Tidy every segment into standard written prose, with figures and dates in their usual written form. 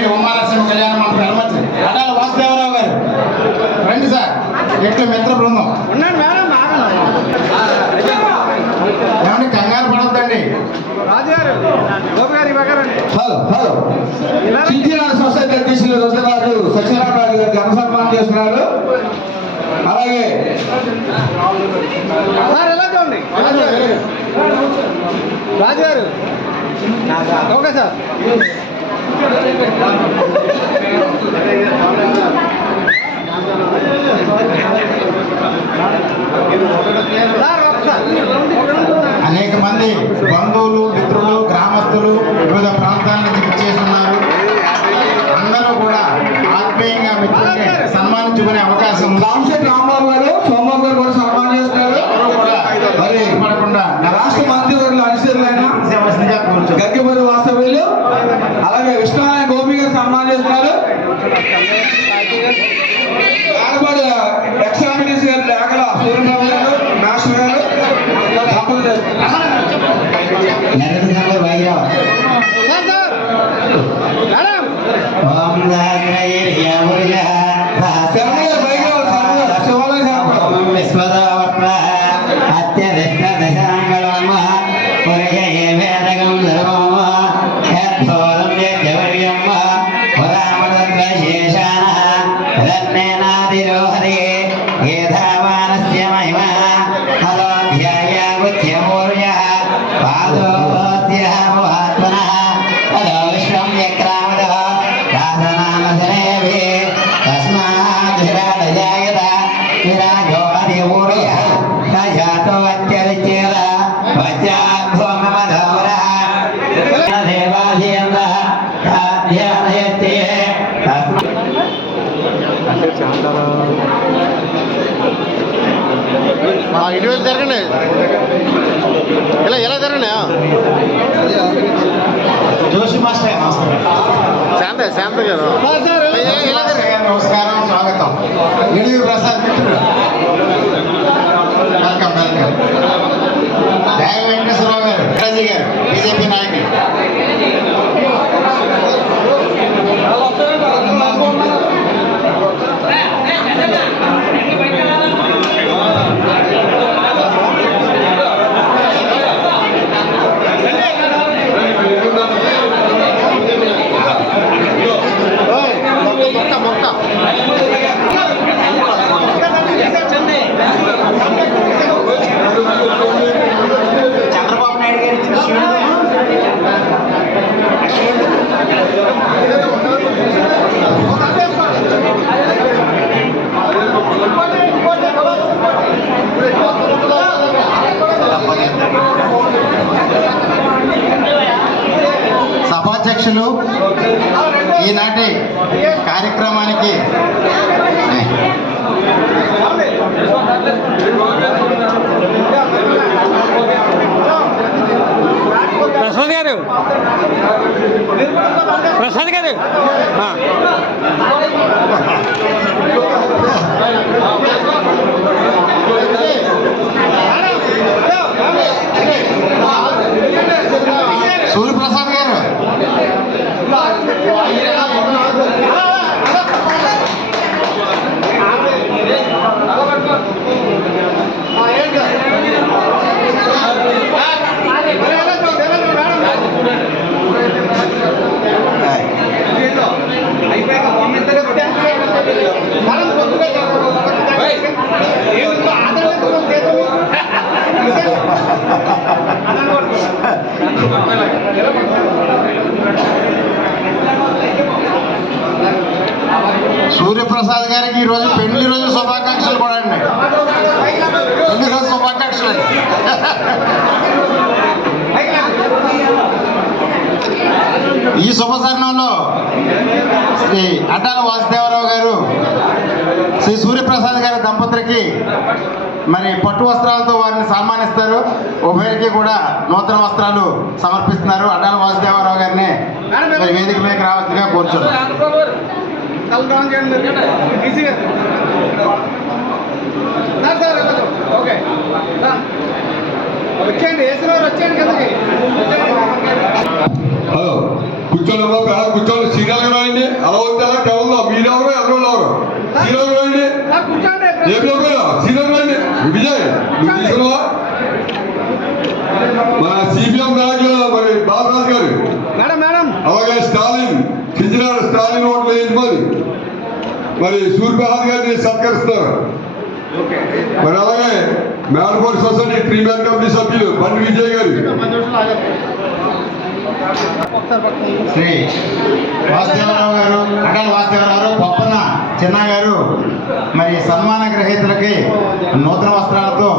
Government ఉమానరసింహ కళ్యాణ మండపం హనుమంతుడు అడాల వాసుదేవరావు గారు రండి సార్. ఎట్లా మిత్ర బృందం ఏమంటే కంగారు పడొద్దండి. హలో హలో చించినాడు సొసైటీ అధ్యక్షులు రచనాలు సత్యనారాయణ గారు ఘన సన్మానం చేస్తున్నారు. అలాగే రాజుగారు ఓకే సార్. అనేక మంది బంధువులు మిత్రులు గ్రామస్తులు వివిధ ప్రాంతాల నుంచి విచ్చేస్తున్నారు. అందరూ కూడా ఆత్మీయంగా మిత్రుల్ని సన్మానించుకునే అవకాశం. రామశెట్టి రాంబాబు గారు సోమబాబు గారు కూడా సన్మానం చేస్తున్నారు. ఎవరు కూడా మరి పడకుండా రాష్ట్ర మంత్రివర్యులు అనుసరులైన గగ్గిపల్లి వాస్తవ్యులు అలాగే విష్ణునారాయణ గోపి గారు సన్మానం చేస్తున్నారు. ఆడపాడు ఎక్సామినేషన్ గారు లేకల సూర్యబాబు గారు మాస్టర్ గారు ఇటువంటి జరగండి. ఇలా జరగండి. జోషి మాస్టర్ శాంత గారు నమస్కారం, స్వాగతం. నిడివి ప్రసాద్ మిత్రుడు వెల్కమ్ వెల్కమ్. దేవ వెంకటేశ్వరరావు గారు రాజీ గారు బీజేపీ నాయకులు. చంద్రబాబు నాయుడు గారు ఇచ్చిన సభాధ్యక్షులు ఈనాటి కార్యక్రమానికి ప్రసాద్ గారు సూర్యప్రసాద్ గారు సూర్యప్రసాద్ గారికి ఈరోజు పెళ్లి రోజు శుభాకాంక్షలు కూడా అండి. పెళ్లి రోజు శుభాకాంక్షలు. ఈ శుభతరుణంలో శ్రీ అడ్డాల వాసుదేవరావు గారు శ్రీ సూర్యప్రసాద్ గారి దంపతులకి మరి పట్టు వస్త్రాలతో వారిని సన్మానిస్తారు. ఉభయకి కూడా నూతన వస్త్రాలు సమర్పిస్తున్నారు. అడ్డాల వాసుదేవరావు గారిని మరి వేదిక మీద రావాల్సిందిగా కోరుచున్నారు. హలో కూర్చోండి, కూర్చోండి, శ్రీరాగరాయండి. ఏం చెప్పారు సీనియర్ రండి విజయ్ నువ్వు తీసుకున్నావా మన సిపిఎం నాయకులు మరి బాలరాజు గారు అలాగే స్టాలిన్ కింజరాడు స్టాలిన్ ఓట్లు వేయించుకొని మరి సూర్యప్రసాద్ గారిని సత్కరిస్తారు. మరి అలాగే మేడపూర్ సొసైటీ ప్రీమియర్ కమిటీ సభ్యులు బండి విజయ్ గారు శ్రీ వాసుదేవరావు గారు అటల్ వాసుదేవరావు పొప్పన చిన్న గారు మరి సన్మాన గ్రహీతలకి నూతన వస్త్రాలతో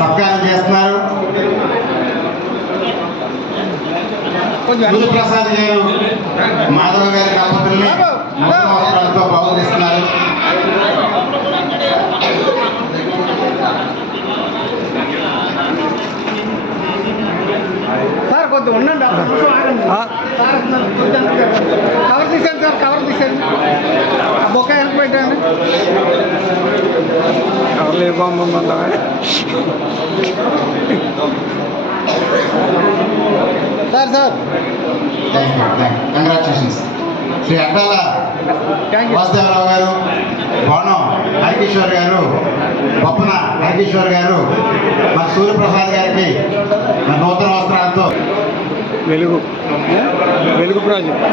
సత్కారం చేస్తున్నారు. సూర్యప్రసాద్ గారు మాధవ గారి దంపతుల్ని నూతన వస్త్రాలతో బహుకరిస్తున్నారు. సార్ కొంచెం ఉండండి కవర్ తీసాను సార్ కవర్ తీసాను బొక్క వెనక్కి పెట్టండి కవర్లు ఏ బాగుందా sir sir thank you congratulations. Shri Addala Vasudevarao గారు, బోనం హరికిషోర్ గారు, పప్పున హరికిషోర్ గారు మన సూర్యప్రసాద్ గారికి మన నూతన వస్త్రాలతో వెలుగు వెలుగు ప్రాజెక్ట్